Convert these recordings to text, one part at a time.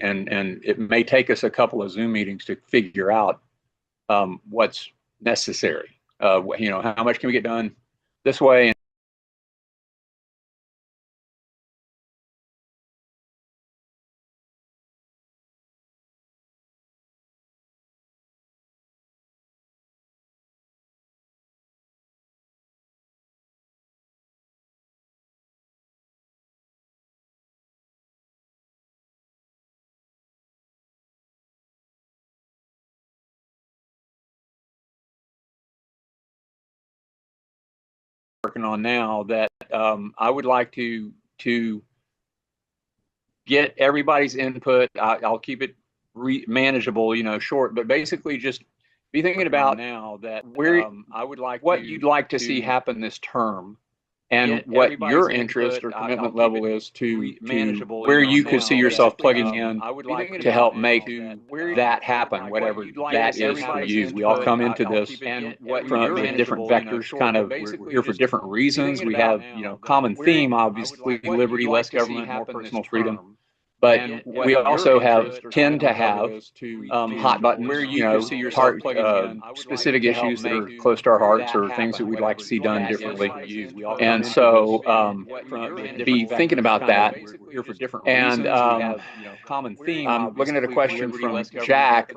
and it may take us a couple of Zoom meetings to figure out what's necessary. You know, how much can we get done this way? Working on now that I would like to get everybody's input. I'll keep it manageable, you know, short, but basically just be thinking about now that where I would like what you'd like to see happen this term, and what your interest or commitment level is to where you could see yourself plugging in to help make that happen, whatever that is for you. We all come into this from different vectors, kind of, we're here for different reasons. We have, you know, common theme, obviously, liberty, less government, more personal freedom. But we also tend to have hot buttons, you know, specific issues that are close to our hearts, or things that we'd like to see done differently. And so be thinking about that. And I'm looking at a question from Jack.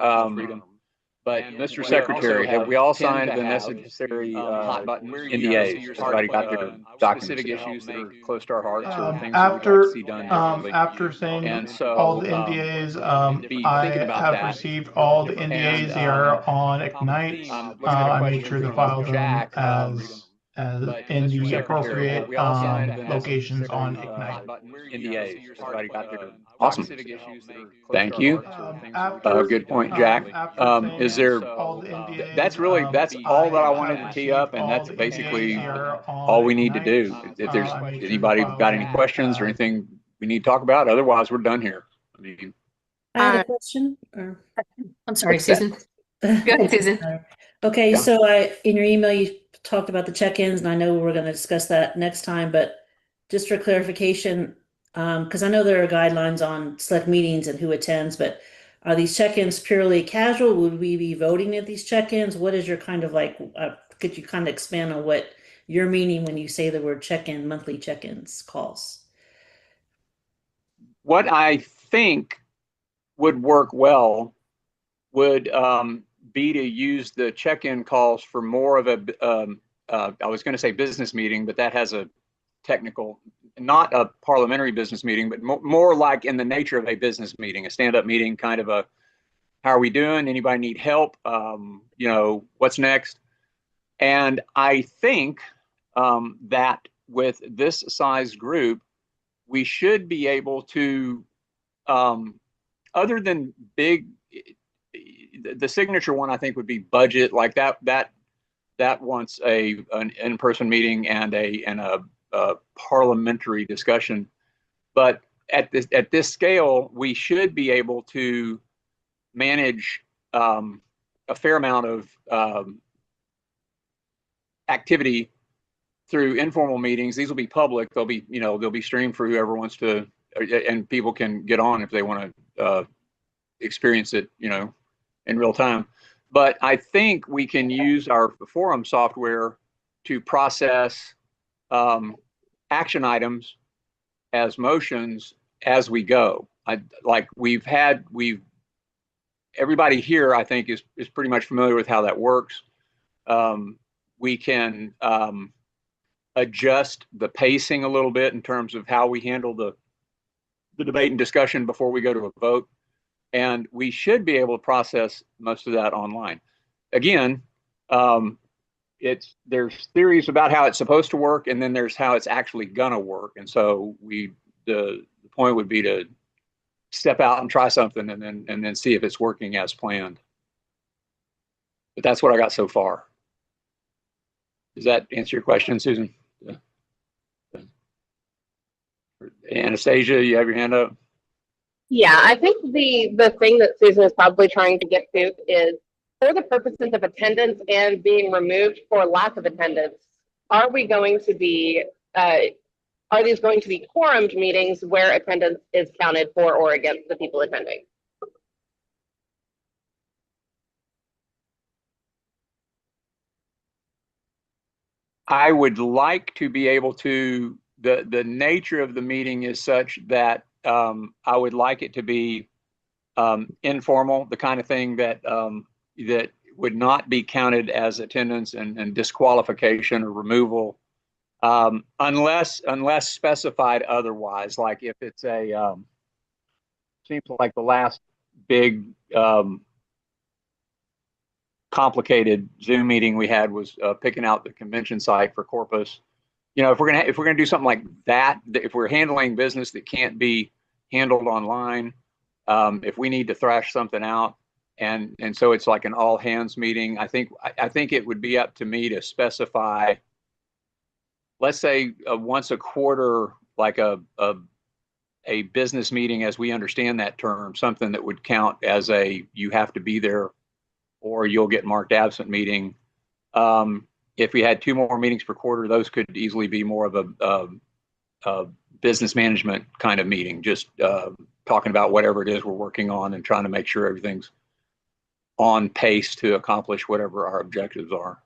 But Mr. Secretary, have we all signed the necessary NDAs? Everybody got their documents, issues that are close to our hearts, or things that we'd like to see done differently? After saying all the NDAs, I have received all the NDAs. They are on Ignite. I made sure to file them as in the appropriate locations on Ignite. NDAs. Everybody got their awesome. Thank you. Good point, Jack. Is there? That's all that I wanted to tee up, and that's basically all we need to do. If there's anybody got any questions or anything we need to talk about, otherwise we're done here. I mean, I have a question. I'm sorry, Susan. Go ahead, Susan. Okay, yeah. So in your email you talked about the check-ins, and I know we're going to discuss that next time, but just for clarification, because I know there are guidelines on SLEC meetings and who attends, but are these check-ins purely casual? Would we be voting at these check-ins? What is your kind of like, could you kind of expand on what you're meaning when you say the word check-in, monthly check-ins calls? What I think would work well would be to use the check-in calls for more of a, I was going to say business meeting, but that has a technical, not a parliamentary business meeting, but more like in the nature of a business meeting, a stand-up meeting, kind of a, how are we doing? Anybody need help? You know, what's next? And I think that with this size group, we should be able to, other than big, the signature one, I think would be budget, like that wants an in-person meeting and a parliamentary discussion. But at this scale, we should be able to manage a fair amount of activity through informal meetings. These will be public. They'll be streamed for whoever wants to, and people can get on if they want to experience it, you know, in real time. But I think we can use our forum software to process action items as motions as we go. Everybody here, I think, is pretty much familiar with how that works. We can adjust the pacing a little bit in terms of how we handle the debate and discussion before we go to a vote. And we should be able to process most of that online. Again, there's theories about how it's supposed to work, and then there's how it's actually gonna work. And so the point would be to step out and try something, and then see if it's working as planned. But that's what I got so far. Does that answer your question, Susan? Yeah. Anastasia, you have your hand up. Yeah, I think the thing that Susan is probably trying to get to is, for the purposes of attendance and being removed for lack of attendance, are we going to be are these going to be quorumed meetings where attendance is counted for or against the people attending? I would like to be able to, the nature of the meeting is such that I would like it to be informal, the kind of thing that that would not be counted as attendance and disqualification or removal, unless specified otherwise. Like if it's a seems like the last big complicated Zoom meeting we had was picking out the convention site for Corpus. You know, if we're gonna do something like that, if we're handling business that can't be handled online, if we need to thrash something out, and so it's like an all hands meeting, I think it would be up to me to specify, let's say once a quarter, like a business meeting as we understand that term, something that would count as a you have to be there or you'll get marked absent meeting. If we had 2 more meetings per quarter, those could easily be more of a business management kind of meeting, just talking about whatever it is we're working on and trying to make sure everything's on pace to accomplish whatever our objectives are.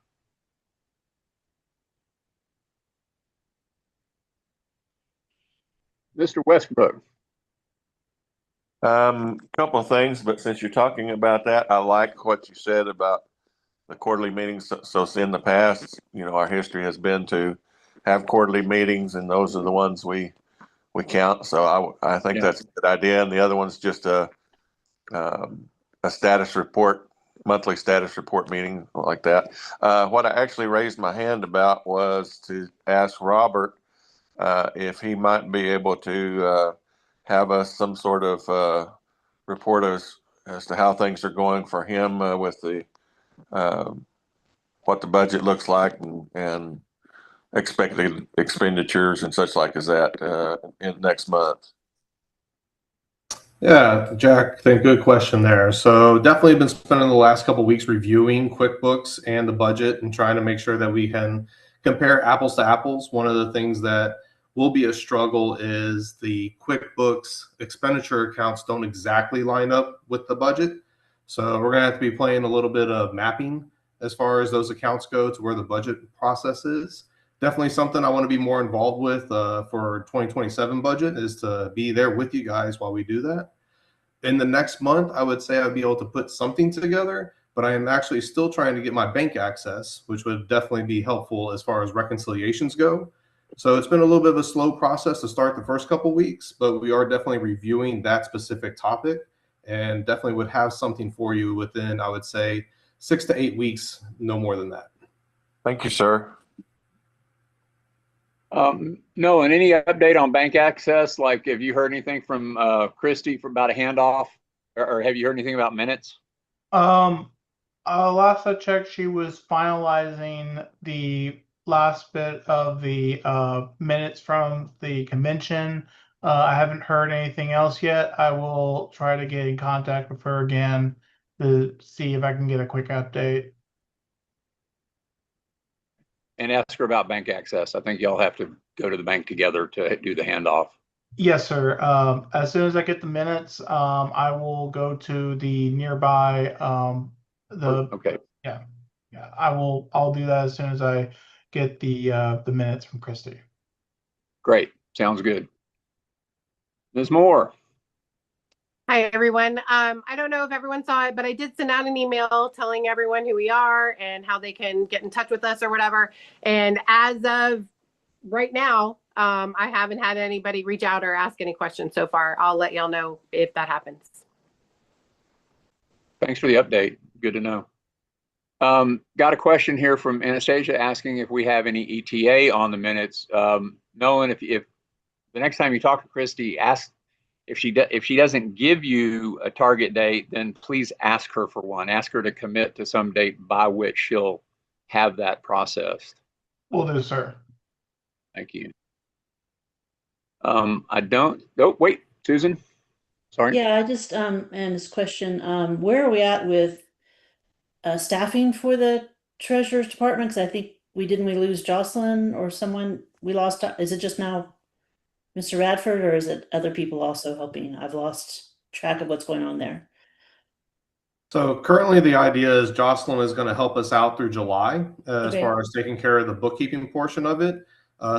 Mr. Westbrook. A couple of things, but since you're talking about that, I like what you said about the quarterly meetings. So in the past, you know, our history has been to have quarterly meetings, and those are the ones we count. So I think that's a good idea. And the other one's just a status report, monthly status report meeting like that. What I actually raised my hand about was to ask Robert if he might be able to have us some sort of report as to how things are going for him with the what the budget looks like and expected expenditures and such like as that in next month. Yeah, Jack, good question there. So definitely been spending the last couple of weeks reviewing QuickBooks and the budget and trying to make sure that we can compare apples to apples. One of the things that will be a struggle is the QuickBooks expenditure accounts don't exactly line up with the budget. So we're going to have to be playing a little bit of mapping as far as those accounts go to where the budget process is. Definitely something I want to be more involved with for 2027 budget is to be there with you guys while we do that. In the next month, I would say I'd be able to put something together, but I am actually still trying to get my bank access, which would definitely be helpful as far as reconciliations go. So it's been a little bit of a slow process to start the first couple weeks, but we are definitely reviewing that specific topic and definitely would have something for you within, I would say, 6 to 8 weeks, no more than that. Thank you, sir. No, and any update on bank access? Like, have you heard anything from Christy about a handoff, or have you heard anything about minutes? Last I checked, she was finalizing the last bit of the minutes from the convention. I haven't heard anything else yet. I will try to get in contact with her again to see if I can get a quick update. And ask her about bank access. I think y'all have to go to the bank together to do the handoff. Yes, sir. As soon as I get the minutes, I will go to the nearby Okay. Yeah. I'll do that as soon as I get the minutes from Christy. Great. Sounds good. Ms. Moore. Hi, everyone. I don't know if everyone saw it, but I did send out an email telling everyone who we are and how they can get in touch with us or whatever. And as of right now, I haven't had anybody reach out or ask any questions so far. I'll let y'all know if that happens. Thanks for the update. Good to know. Got a question here from Anastasia asking if we have any ETA on the minutes. Nolan, if the next time you talk to Christy, ask if she doesn't give you a target date, then please ask her for one. Ask her to commit to some date by which she'll have that processed. Will do, sir. Thank you. I don't. Oh, wait, Susan. Sorry. Yeah, I just and this question, where are we at with staffing for the treasurer's department? Because I think we lose Jocelyn or someone we lost. Is it just now Mr. Radford, or is it other people also helping? I've lost track of what's going on there. So currently the idea is Jocelyn is going to help us out through July as far as taking care of the bookkeeping portion of it.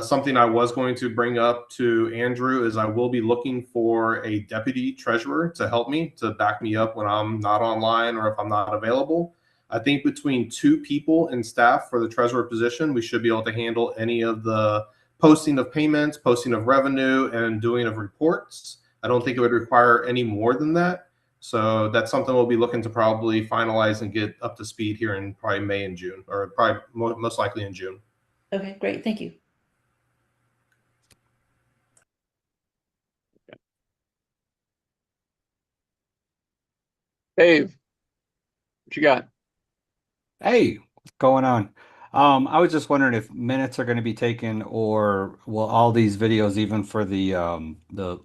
Something I was going to bring up to Andrew is I will be looking for a deputy treasurer to help me, to back me up when I'm not online or if I'm not available. I think between 2 people in staff for the treasurer position, we should be able to handle any of the posting of payments, posting of revenue, and doing of reports. I don't think it would require any more than that. So that's something we'll be looking to probably finalize and get up to speed here in probably May and June, or probably most likely in June. Okay, great. Thank you. Dave, what you got? Hey, what's going on? I was just wondering if minutes are going to be taken, or will all these videos, even for the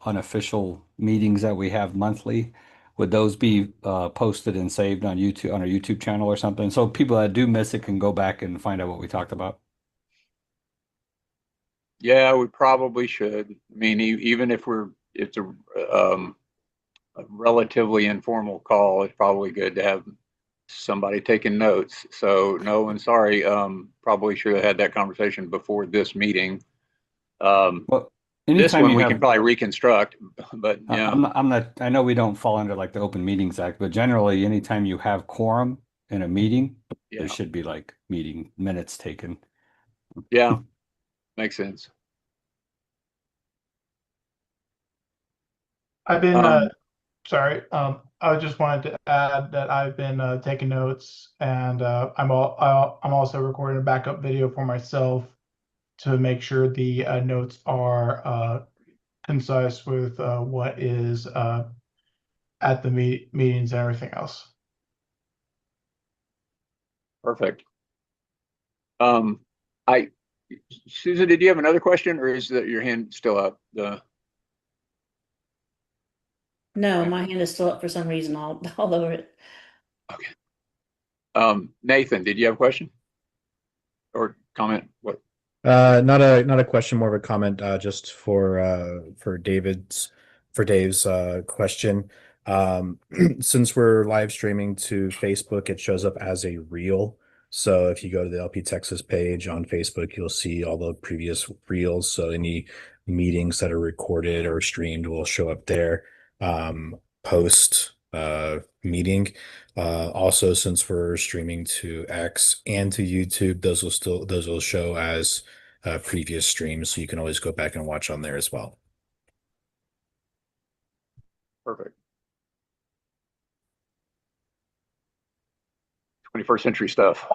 unofficial meetings that we have monthly, would those be posted and saved on YouTube, on our YouTube channel or something, so people that do miss it can go back and find out what we talked about? Yeah, we probably should. I mean, even if it's a relatively informal call, it's probably good to have somebody taking notes. So no, and sorry, probably should have had that conversation before this meeting. Well, This anytime one you we have, can probably reconstruct, but yeah, I'm not, I know we don't fall under like the Open Meetings Act, but generally anytime you have quorum in a meeting, yeah, there should be like meeting minutes taken. yeah, makes sense. I've been sorry. I just wanted to add that I've been taking notes, and I'm also recording a backup video for myself to make sure the notes are concise with what is at the meetings and everything else. Perfect. Susan, did you have another question, or is that your hand still up? No, my hand is still up for some reason. I'll lower it. Okay. Nathan, did you have a question or comment? What? Not a question, more of a comment, just for Dave's question. Since we're live streaming to Facebook, it shows up as a reel. So if you go to the LPTexas page on Facebook, you'll see all the previous reels. So any meetings that are recorded or streamed will show up there post meeting. Also, since we're streaming to X and to YouTube, those will show as previous streams, so you can always go back and watch on there as well. Perfect. 21st century stuff.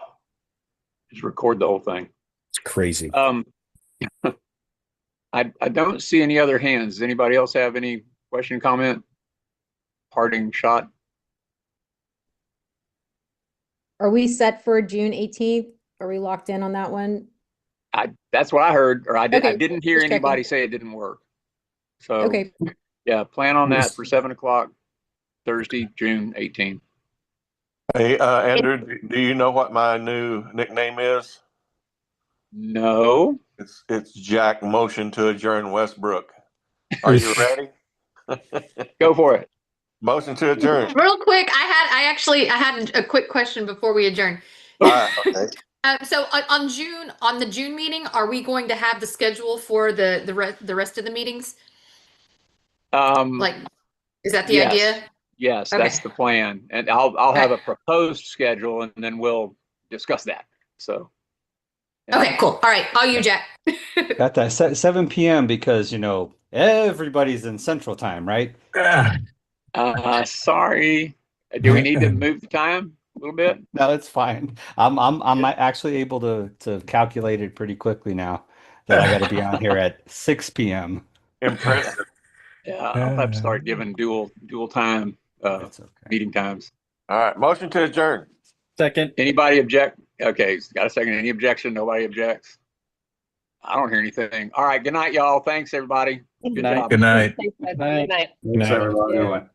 Just record the whole thing. It's crazy. I don't see any other hands. Does anybody else have any question, comment, parting shot? Are we set for June 18th? Are we locked in on that one? That's what I heard, or I Okay, didn't hear just anybody checking. say it didn't work. So Okay. yeah, plan on that for 7 o'clock Thursday, June 18th. Hey, Andrew, do you know what my new nickname is? No. It's Jack Motion to Adjourn Westbrook. Are you ready? Go for it. Motion to adjourn. Real quick, I had a quick question before we adjourn. All right, okay. So on the June meeting, are we going to have the schedule for the rest of the meetings? Like, is that the idea? Yes, Okay. that's the plan. And I'll have a proposed schedule, and then we'll discuss that. So yeah. Okay, cool. All right, all you, Jack. Got that 7 p.m. because, you know, everybody's in Central Time, right? Sorry. Do we need to move the time a little bit? No, it's fine. I'm actually able to calculate it pretty quickly now that I got to be on here at 6 p.m. Impressive. Yeah, I'll have to start giving dual time That's okay. meeting times. All right, motion to adjourn. Second. Anybody object? Okay, got a second. Any objection? Nobody objects. I don't hear anything. All right. Good night, y'all. Thanks, everybody. Good job. Good night. Good night. Thanks, everybody.